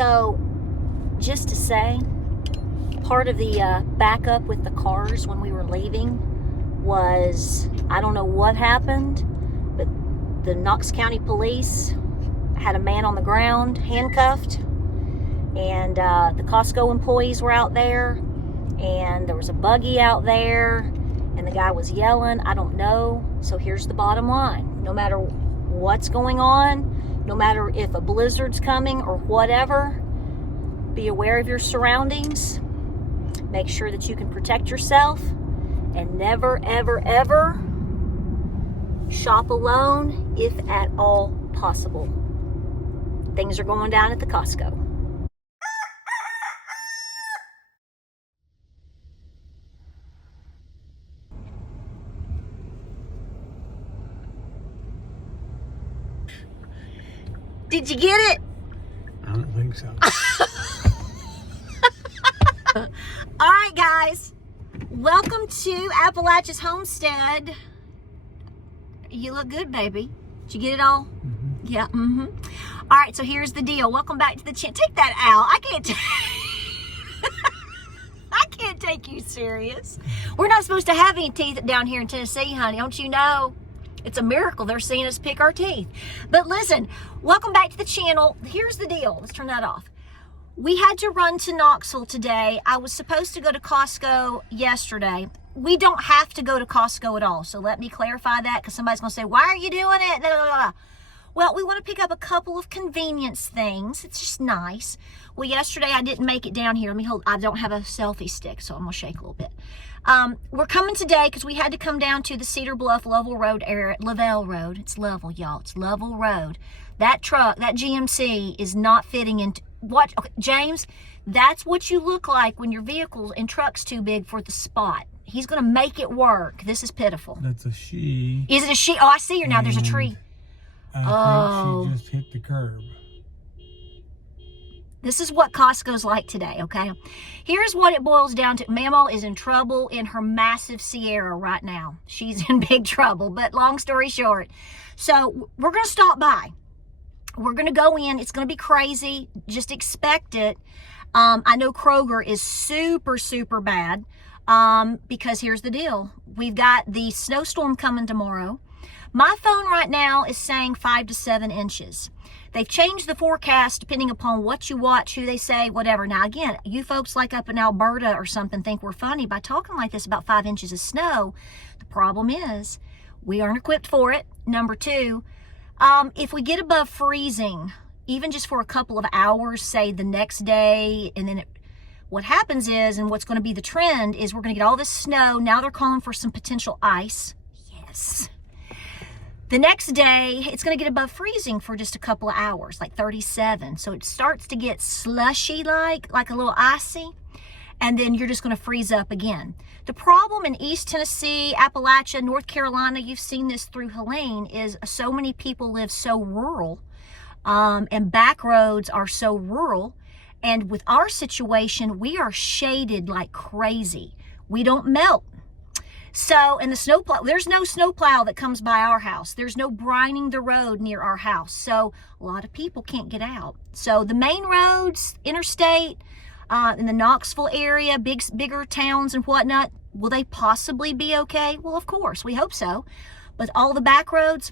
So, just to say, part of the backup with the cars when we were leaving was, I don't know what happened, but the Knox County Police had a man on the ground, handcuffed, and the Costco employees were out there, and there was a buggy out there, and the guy was yelling. I don't know. So here's the bottom line. No matter what's going on, no matter if a blizzard's coming or whatever, be aware of your surroundings. Make sure that you can protect yourself, and never, ever, ever shop alone if at all possible. Things are going down at the Costco. Did you get it? I don't think so. All right, guys. Welcome to Appalachia's Homestead. You look good, baby. Did you get it all? Mm-hmm. Yeah. Mm-hmm. All right, so here's the deal. Welcome back to the channel. Take that out. I can't take you serious. We're not supposed to have any teeth down here in Tennessee, honey. Don't you know? It's a miracle they're seeing us pick our teeth. But listen, welcome back to the channel. Here's the deal. Let's turn that off. We had to run to Knoxville today. I was supposed to go to Costco yesterday. We don't have to go to Costco at all. So let me clarify that, because somebody's going to say, why are you doing it? Blah, blah, blah. Well, we want to pick up a couple of convenience things. It's just nice. Well, yesterday I didn't make it down here. Let me hold. I don't have a selfie stick, so I'm going to shake a little bit. We're coming today because we had to come down to the Cedar Bluff Lovell Road area. Lovell Road. It's Lovell, y'all. It's Lovell Road. That truck, that GMC is not fitting into... What? Okay, James, that's what you look like when your vehicle and truck's too big for the spot. He's going to make it work. This is pitiful. That's a she. Is it a she? Oh, I see her now. There's a tree. I think she just hit the curb. This is what Costco's like today, okay? Here's what it boils down to. Mama is in trouble in her massive Sierra right now. She's in big trouble, but long story short. So we're going to stop by. We're going to go in. It's going to be crazy. Just expect it. I know Kroger is super, super bad because here's the deal. We've got the snowstorm coming tomorrow. My phone right now is saying 5 to 7 inches. They've changed the forecast depending upon what you watch, who they say, whatever. Now, again, you folks like up in Alberta or something think we're funny by talking like this about 5 inches of snow. The problem is we aren't equipped for it. Number two, if we get above freezing, even just for a couple of hours, say the next day, and then what happens is, and what's going to be the trend, is we're going to get all this snow. Now they're calling for some potential ice. Yes. The next day, it's going to get above freezing for just a couple of hours, like 37. So it starts to get slushy-like a little icy, and then you're just going to freeze up again. The problem in East Tennessee, Appalachia, North Carolina, you've seen this through Helene, is so many people live so rural, and back roads are so rural. And with our situation, we are shaded like crazy. We don't melt. So, and the snowplow, there's no snowplow that comes by our house. There's no brining the road near our house. So a lot of people can't get out. So the main roads, interstate, in the Knoxville area, bigger towns and whatnot, will they possibly be okay? Well, of course, we hope so. But all the back roads,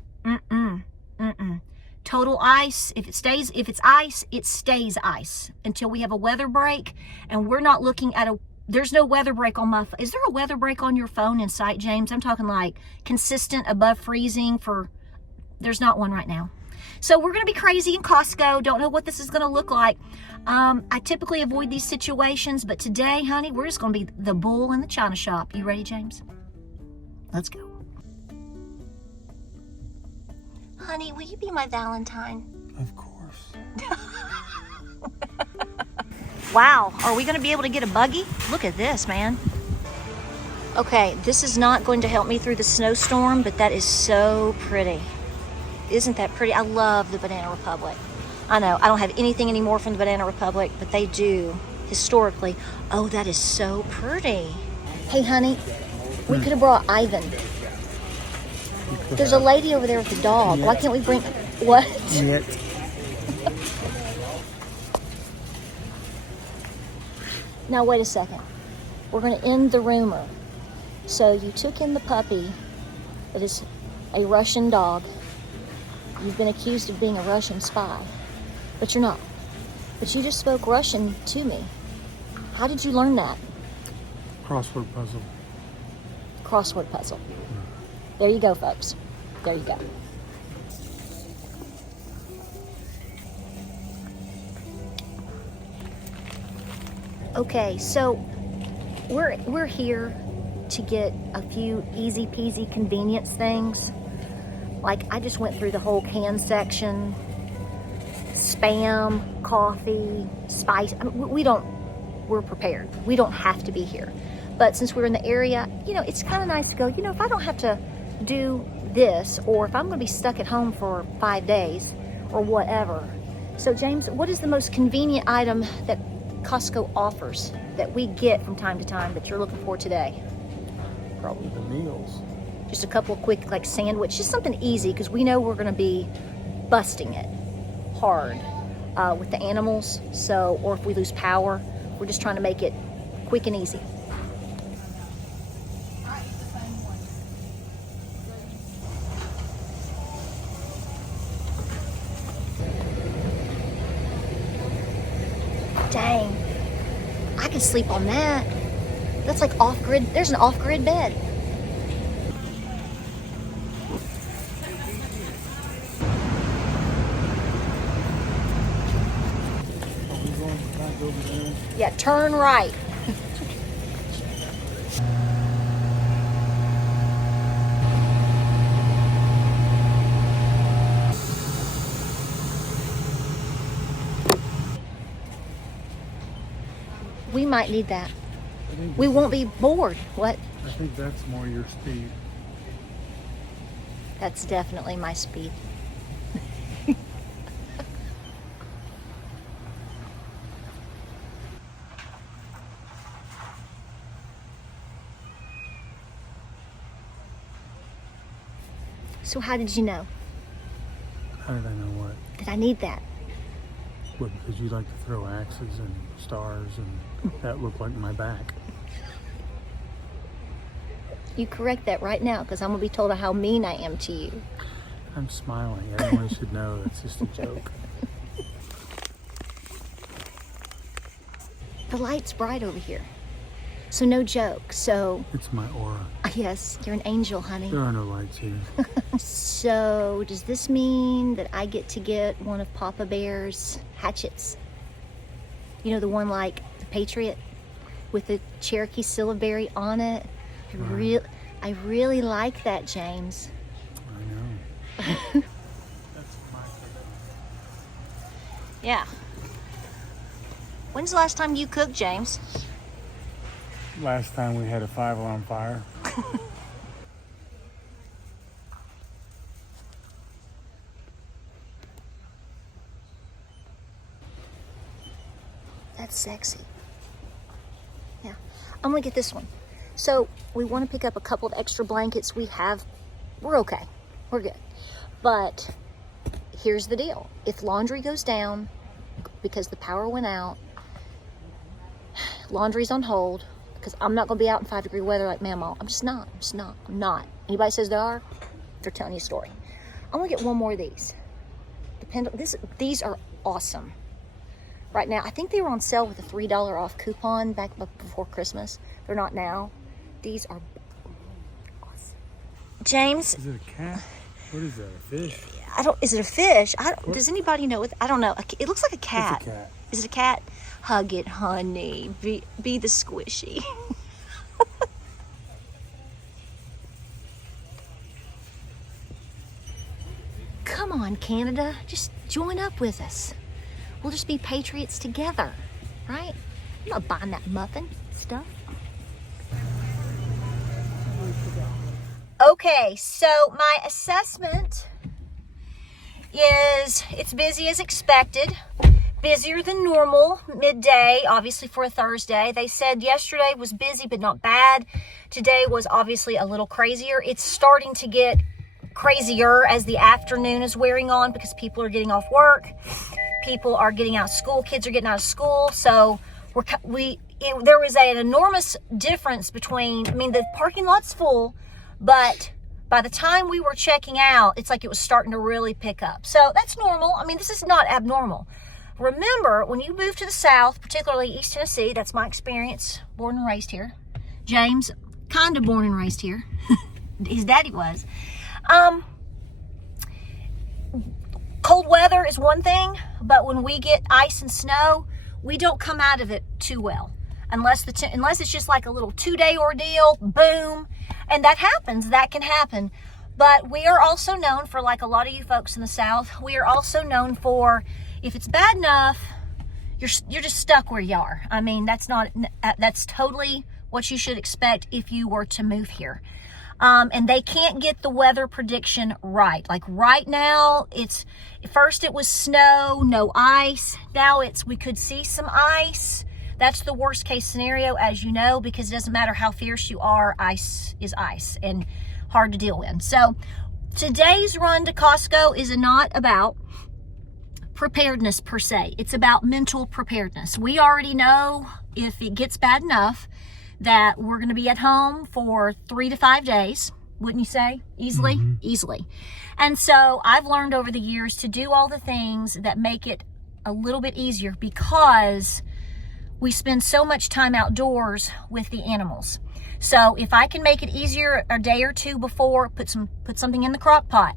total ice. If it's ice, it stays ice until we have a weather break. And we're not looking at there's no weather break on my phone. Is there a weather break on your phone in sight, James? I'm talking like consistent above freezing there's not one right now. So we're going to be crazy in Costco. Don't know what this is going to look like. I typically avoid these situations, but today, honey, we're just going to be the bull in the china shop. You ready, James? Let's go. Honey, will you be my Valentine? Of course. Wow, are we going to be able to get a buggy? Look at this, man. Okay, this is not going to help me through the snowstorm, but that is so pretty. Isn't that pretty? I love the Banana Republic. I know, I don't have anything anymore from the Banana Republic, but they do, historically. Oh, that is so pretty. Hey, honey, we could have brought Ivan. There's a lady over there with the dog. Why can't we bring... What? Yet. Now, wait a second. We're going to end the rumor. So you took in the puppy that is a Russian dog. You've been accused of being a Russian spy, but you're not. But you just spoke Russian to me. How did you learn that? Crossword puzzle. Crossword puzzle. There you go, folks. There you go. Okay, so we're here to get a few easy peasy convenience things. Like, I just went through the whole can section. Spam, coffee, spice. I mean, we're prepared. We don't have to be here. But since we're in the area, you know, it's kind of nice to go, you know, if I don't have to do this, or if I'm going to be stuck at home for 5 days or whatever. So James, what is the most convenient item that Costco offers that we get from time to time that you're looking for today? Probably the meals. Just a couple of quick, like, sandwich, just something easy, because we know we're going to be busting it hard with the animals. So, or if we lose power, we're just trying to make it quick and easy. Dang, I could sleep on that. That's like off-grid. There's an off-grid bed. Yeah, turn right. We might need that. We won't be bored. What? I think that's more your speed. That's definitely my speed. So how did you know How did I know what? that I need that? Well, because you like to throw axes and stars, and that looked like my back. You correct that right now, because I'm going to be told how mean I am to you. I'm smiling. Everyone should know that's just a joke. The light's bright over here. So no joke. So, It's my aura. yes, you're an angel, honey. There are no lights here. So does this mean that I get to get one of Papa Bear's hatchets? You know, the one like the Patriot with the Cherokee syllabary on it? I really like that, James. I know. That's my favorite. Yeah. When's the last time you cooked, James? Last time we had a 5-alarm fire. That's sexy. Yeah. I'm gonna get this one. So we want to pick up a couple of extra blankets. We're okay. We're good. But here's the deal. If laundry goes down because the power went out, laundry's on hold, because I'm not going to be out in 5-degree weather like Mama. I'm not. Anybody says they are, they're telling you a story. I'm going to get one more of these. These are awesome. Right now, I think they were on sale with a $3 off coupon back before Christmas. They're not now. These are awesome. James? Is it a cat? What is that, a fish? Is it a fish? Does anybody know? I don't know. It looks like a cat. It's a cat. Is it a cat? Hug it, honey. Be the squishy. Come on, Canada. Just join up with us. We'll just be patriots together, right? I'm not buying that muffin stuff. Okay, so my assessment is it's busy as expected. Busier than normal midday, obviously for a Thursday. They said yesterday was busy but not bad. Today was obviously a little crazier. It's starting to get crazier as the afternoon is wearing on because people are getting off work. People are getting out of school. Kids are getting out of school. So there was an enormous difference between, I mean, the parking lot's full, but by the time we were checking out, it's like it was starting to really pick up. So that's normal. I mean, this is not abnormal. Remember, when you move to the South, particularly East Tennessee, that's my experience, born and raised here. James, kind of born and raised here. His daddy was. Cold weather is one thing, but when we get ice and snow, we don't come out of it too well. Unless it's just like a little 2-day ordeal, boom. And that happens, that can happen. But we are also known for, like a lot of you folks in the South, we are also known for, if it's bad enough, you're just stuck where you are. I mean, that's totally what you should expect if you were to move here. And they can't get the weather prediction right. Like right now, first it was snow, no ice. Now we could see some ice. That's the worst case scenario, as you know, because it doesn't matter how fierce you are, ice is ice and hard to deal with. So today's run to Costco is not about preparedness per se. It's about mental preparedness. We already know if it gets bad enough that we're going to be at home for 3 to 5 days, wouldn't you say? Easily? Mm-hmm. Easily. And so I've learned over the years to do all the things that make it a little bit easier because we spend so much time outdoors with the animals. So if I can make it easier a day or two before, put something in the crock pot.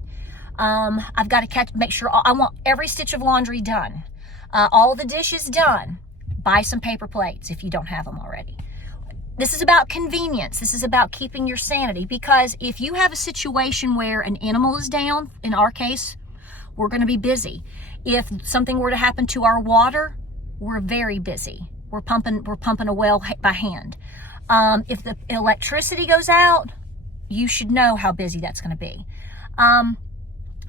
I've got to make sure I want every stitch of laundry done. All the dishes done. Buy some paper plates if you don't have them already. This is about convenience. This is about keeping your sanity, because if you have a situation where an animal is down, in our case, we're going to be busy. If something were to happen to our water, we're very busy. We're pumping a well by hand. If the electricity goes out, you should know how busy that's going to be.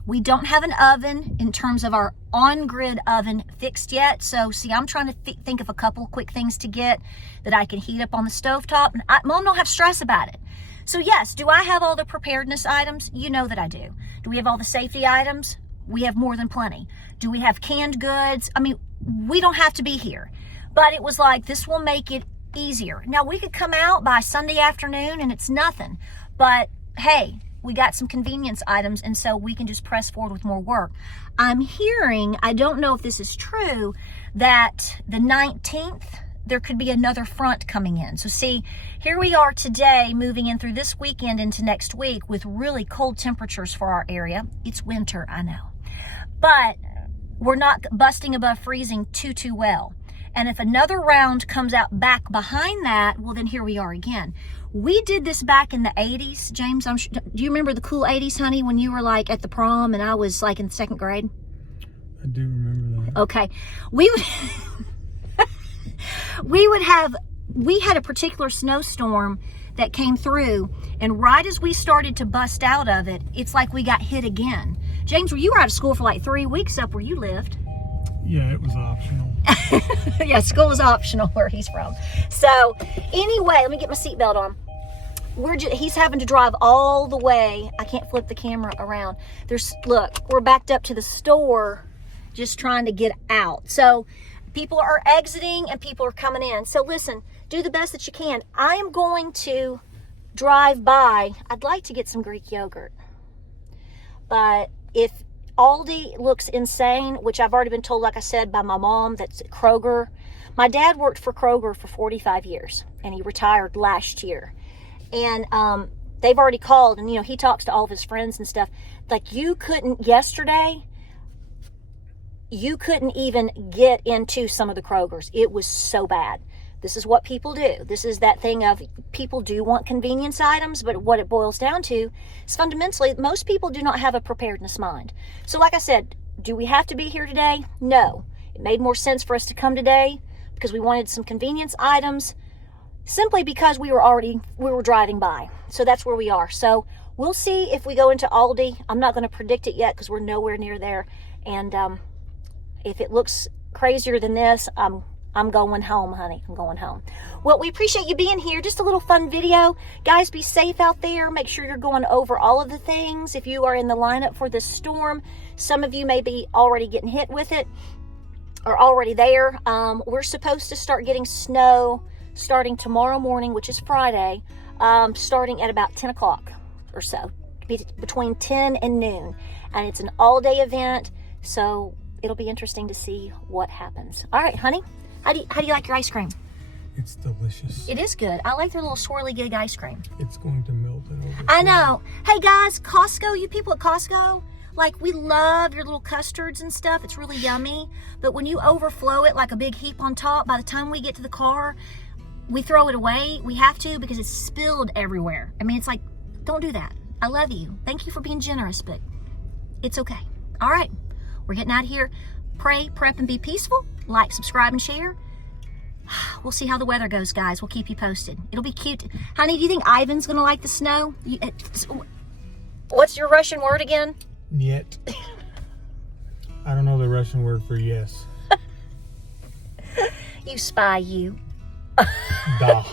We don't have an oven in terms of our on-grid oven fixed yet. So see, I'm trying to think of a couple quick things to get that I can heat up on the stovetop. And Mom don't have stress about it. So yes, do I have all the preparedness items? You know that I do. Do we have all the safety items? We have more than plenty. Do we have canned goods? I mean, we don't have to be here. But it was like, this will make it easier. Now, we could come out by Sunday afternoon and it's nothing. But hey, we got some convenience items, and so we can just press forward with more work. I'm hearing, I don't know if this is true, that the 19th, there could be another front coming in. So see, here we are today, moving in through this weekend into next week with really cold temperatures for our area. It's winter, I know. But we're not busting above freezing too well. And if another round comes out back behind that, well, then here we are again. We did this back in the 80s. James, do you remember the cool 80s, honey, when you were like at the prom and I was like in 2nd grade? I do remember that. Okay. We had a particular snowstorm that came through, and right as we started to bust out of it, it's like we got hit again. James, you were out of school for like 3 weeks up where you lived. Yeah, it was optional. Yeah, school is optional where he's from. So anyway, let me get my seatbelt on. He's having to drive all the way. I can't flip the camera around. Look, we're backed up to the store just trying to get out. So people are exiting and people are coming in. So listen, do the best that you can. I am going to drive by. I'd like to get some Greek yogurt. But if Aldi looks insane, which I've already been told, like I said, by my mom, that's Kroger. My dad worked for Kroger for 45 years, and he retired last year. And they've already called, and, he talks to all of his friends and stuff. Like, yesterday, you couldn't even get into some of the Krogers. It was so bad. This is what people do. This is that thing of people do want convenience items, but what it boils down to is fundamentally most people do not have a preparedness mind. So like I said, do we have to be here today? No. It made more sense for us to come today because we wanted some convenience items simply because we were driving by. So that's where we are. So we'll see if we go into Aldi. I'm not going to predict it yet because we're nowhere near there. And if it looks crazier than this, I'm going home, honey. I'm going home. Well, we appreciate you being here. Just a little fun video. Guys, be safe out there. Make sure you're going over all of the things. If you are in the lineup for this storm, some of you may be already getting hit with it or already there. We're supposed to start getting snow starting tomorrow morning, which is Friday, starting at about 10 o'clock or so, between 10 and noon. And it's an all-day event, so it'll be interesting to see what happens. All right, honey, how do you like your ice cream? It's delicious. It is good. I like their little swirly gig ice cream. It's going to melt it over. I know. Hey guys, Costco, you people at Costco, like, we love your little custards and stuff. It's really yummy. But when you overflow it like a big heap on top, by the time we get to the car, we throw it away. We have to, because it's spilled everywhere. I mean, it's like, don't do that. I love you. Thank you for being generous, but it's okay. All right, we're getting out of here. Pray, prep, and be peaceful. Like, subscribe, and share. We'll see how the weather goes, guys. We'll keep you posted. It'll be cute. Honey, do you think Ivan's gonna like the snow? What's your Russian word again? Niet. I don't know the Russian word for yes. You spy, you. Da.